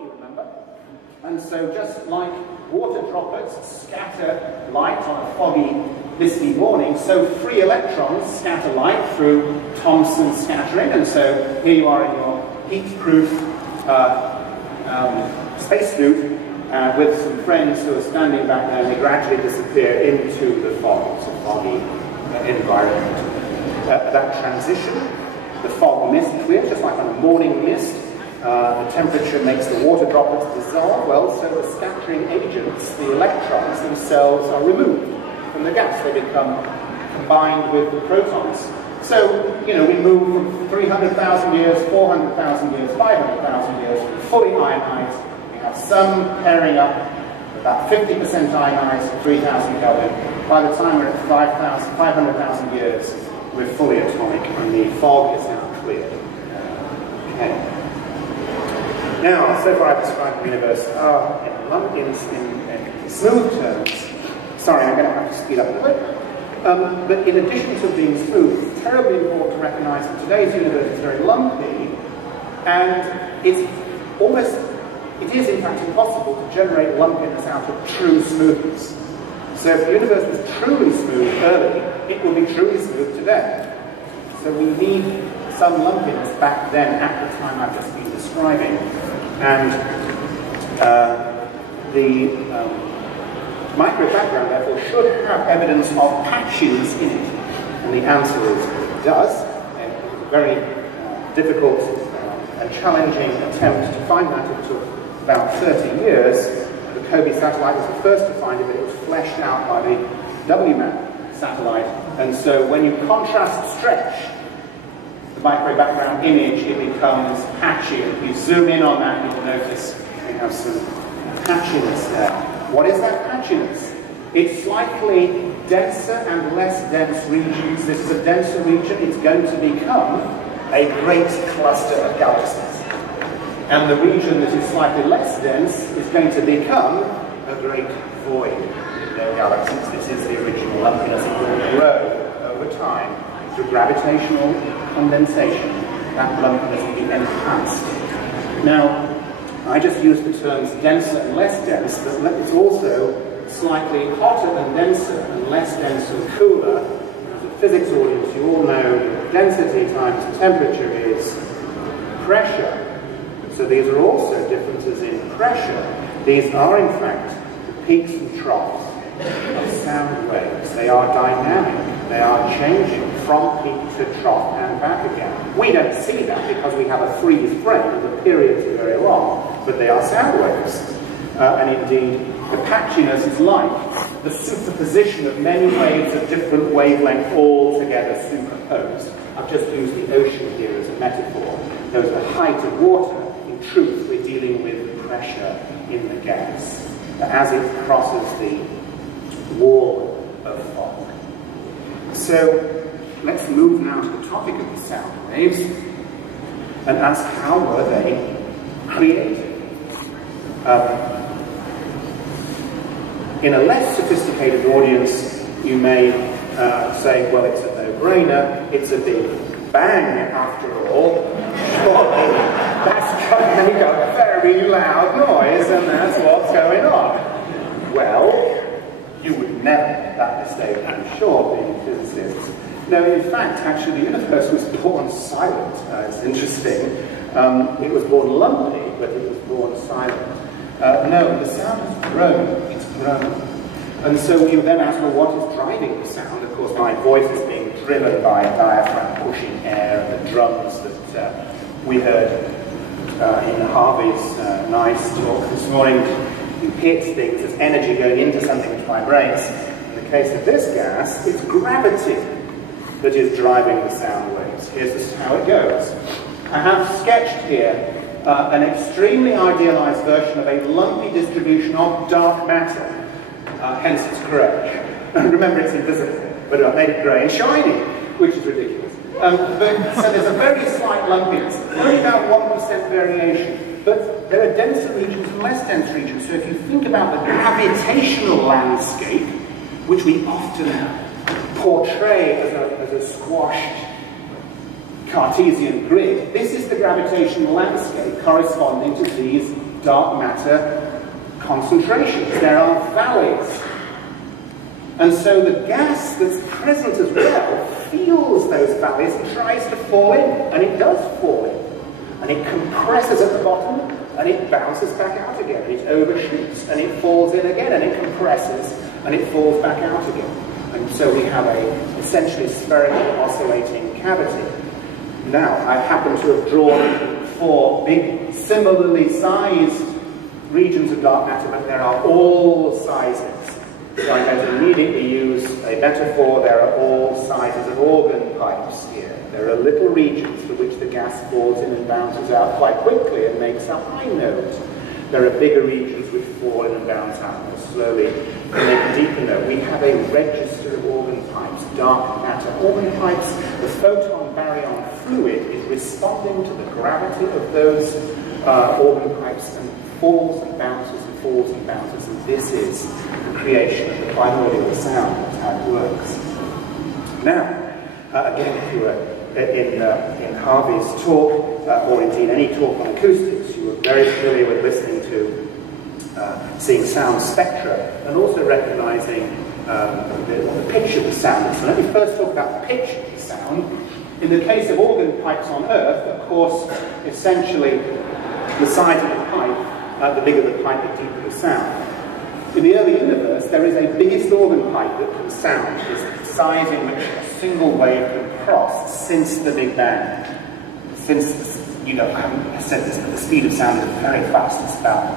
foggy, remember? And so just like water droplets scatter light on a foggy, misty morning, so free electrons scatter light through Thomson scattering. And so here you are in your heat-proof spacesuit with some friends who are standing back there, and they gradually disappear into the fog. It's a foggy environment. That transition, the fog mist clears, just like on a morning mist. The temperature makes the water droplets dissolve. Well, so the scattering agents, the electrons themselves, are removed from the gas. They become combined with the protons. So, you know, we move from 300,000 years, 400,000 years, 500,000 years, fully ionized. We have some pairing up, about 50% ionized at 3,000 Kelvin. By the time we're at 500,000 years, we're fully atomic, and the fog is now cleared. Okay. Now, so far I've described the universe in smooth terms. Sorry, I'm going to have to speed up a bit. But in addition to being smooth, it's terribly important to recognize that today's universe is very lumpy, and it is in fact impossible to generate lumpiness out of true smoothness. So if the universe was truly smooth early, it will be truly smooth today. So we need some lumpiness back then at the time I've just been describing. And the micro background, therefore, should have evidence of patchiness in it. And the answer is it does. A very difficult and challenging attempt to find that. It took about 30 years. The Kobe satellite was the first to find it, but it was fleshed out by the WM13 satellite. And so when you contrast stretch the micro background image, it becomes patchy. If you zoom in on that, you will notice we have some patchiness there. What is that patchiness? It's slightly denser and less dense regions. This is a denser region. It's going to become a great cluster of galaxies. And the region that is slightly less dense is going to become a great void with no galaxies. This is the original lumpiness. It will grow over time through gravitational condensation. That lumpiness will be enhanced. Now, I just used the terms denser and less dense, but it's also slightly hotter and denser and less dense and cooler. As a physics audience, you all know density times temperature is pressure. So these are also differences in pressure. These are, in fact, the peaks and troughs of sound waves. They are dynamic. They are changing from peak to trough and back again. We don't see that because we have a freeze frame and the periods are very long, but they are sound waves. And indeed, the patchiness is like the superposition of many waves of different wavelength all together superposed. I've just used the ocean here as a metaphor. There's the height of water. In truth, we're dealing with pressure in the gas as it crosses the wall of fog. So let's move now to the topic of the sound waves and ask how were they created? In a less sophisticated audience, you may say, well, it's a no-brainer, it's a big bang after all. Surely that's going to make a very loud noise, and that's what's going on. Well, you would never make that mistake, I'm sure, being physicists. No, in fact, actually, the universe was born silent. It's interesting. It was born lumpy, but it was born silent. No, the sound has grown. It's grown. And so you then ask, well, what is driving the sound? Of course, my voice is being driven by a diaphragm pushing air, and the drums that we heard in Harvey's nice talk this morning. You hit things, there's energy going into something which vibrates. In the case of this gas, it's gravity that is driving the sound waves. Here's how it goes. I have sketched here an extremely idealized version of a lumpy distribution of dark matter, hence it's grey. Remember, it's invisible, but I've made it grey and shiny, which is ridiculous. So there's a very slight lumpiness, only about 1% variation, but there are denser regions and less dense regions. So if you think about the gravitational landscape, which we often portray as a squashed Cartesian grid, this is the gravitational landscape corresponding to these dark matter concentrations. There are valleys. And so the gas that's present as well feels those valleys and tries to fall in, and it does fall in. And it compresses at the bottom, and it bounces back out again. It overshoots, and it falls in again, and it compresses, and it falls back out again. And so we have a essentially spherical oscillating cavity. Now, I happen to have drawn 4 big, similarly sized regions of dark matter, but there are all sizes. So I'm going to immediately use a metaphor. There are all sizes of organ pipes here. There are little regions for which the gas falls in and bounces out quite quickly and makes a high note. There are bigger regions which fall in and bounce out more slowly and make a deeper note. We have a register of organ pipes, dark matter organ pipes. The photon baryon fluid is responding to the gravity of those organ pipes and falls and bounces and falls and bounces. And this is the creation of the primordial sound. That's how it works. Now, again, if you were in Harvey's talk, or indeed any talk on acoustics, you were very familiar with listening to, seeing sound spectra, and also recognizing the pitch of the sound. So let me first talk about the pitch of the sound. In the case of organ pipes on Earth, of course, essentially the size of the pipe, the bigger the pipe, the deeper the sound. In the early universe, there is a biggest organ pipe that can sound. It's the size in which a single wave can cross since the Big Bang. Since, you know, I haven't said this, but the speed of sound is very fast. It's about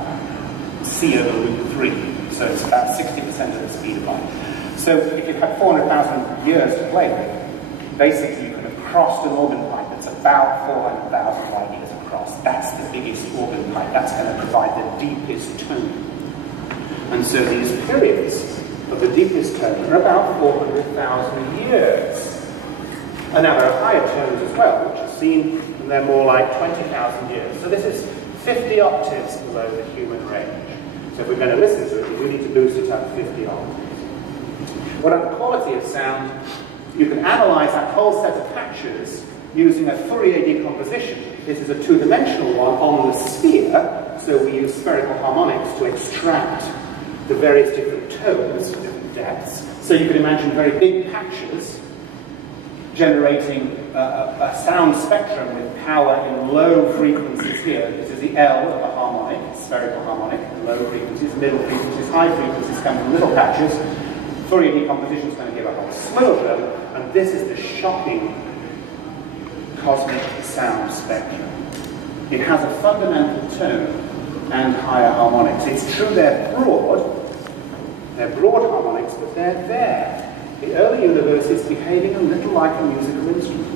c/√3, so it's about 60% of the speed of light. So if you had 400,000 years to play with, basically you could have crossed an organ pipe that's about 400,000 light years across. That's the biggest organ pipe. That's going to provide the deepest tone. And so these periods of the deepest tone are about 400,000 years. And now there are higher tones as well, which are seen, and they're more like 20,000 years. So this is 50 octaves below the human range. So if we're going to listen to it, we need to boost it up 50 octaves. What about the quality of sound? You can analyze that whole set of patches using a Fourier decomposition. This is a two-dimensional one on the sphere, so we use spherical harmonics to extract the various different tones, different depths. So you can imagine very big patches generating a sound spectrum with power in low frequencies here. This is the L of a harmonic, spherical harmonic, low frequencies, middle frequencies, high frequencies come from little patches. Fourier decomposition is going to give a whole slew of them, and this is the shocking cosmic sound spectrum. It has a fundamental tone and higher harmonics. It's true they're broad harmonics, but they're there. The early universe is behaving a little like a musical instrument,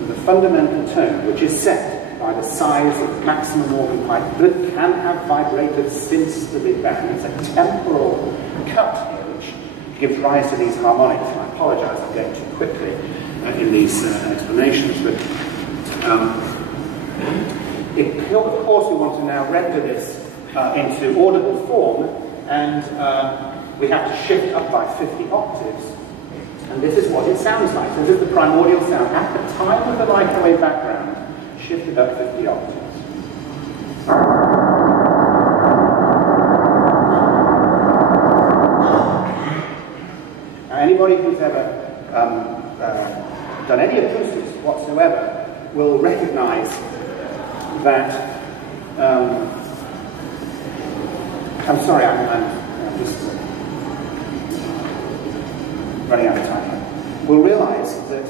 with a fundamental tone which is set by the size of maximum organ pipe that can have vibrated since the Big Bang. It's a temporal cut here which gives rise to these harmonics. And I apologize, I'm going too quickly in these explanations, but of course we want to now render this into audible form, and we have to shift up by 50 octaves. And this is what it sounds like. This is the primordial sound at the time of the microwave background, shifted up 50 octaves. Now, anybody who's ever done any acoustics whatsoever will recognize that. I'm sorry, I'm just running out of time here. We'll realize that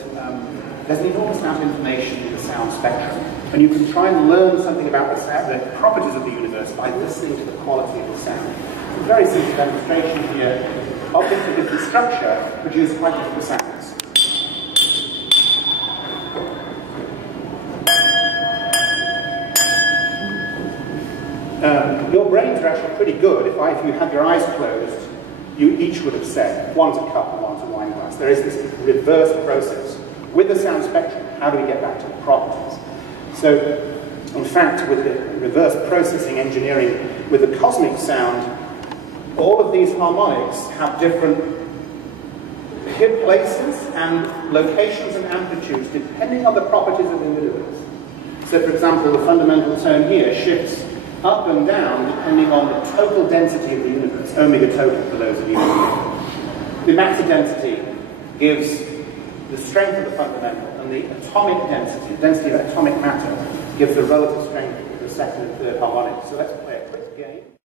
there's an enormous amount of information in the sound spectrum, and you can try and learn something about the properties of the universe by listening to the quality of the sound. It's a very simple demonstration here. Objects of different structure produce quite different sounds. Your brains are actually pretty good. If you had your eyes closed, you each would have said, one's a cup and one's a wine glass. There is this reverse process. With the sound spectrum, how do we get back to the properties? So, in fact, with the reverse processing engineering, with the cosmic sound, all of these harmonics have different places and locations and amplitudes depending on the properties of the universe. So, for example, the fundamental tone here shifts up and down depending on the total density of the universe, omega total for those of you who know. The matter density gives the strength of the fundamental, and the atomic density, density of atomic matter, gives the relative strength of the second and third harmonics. So let's play it.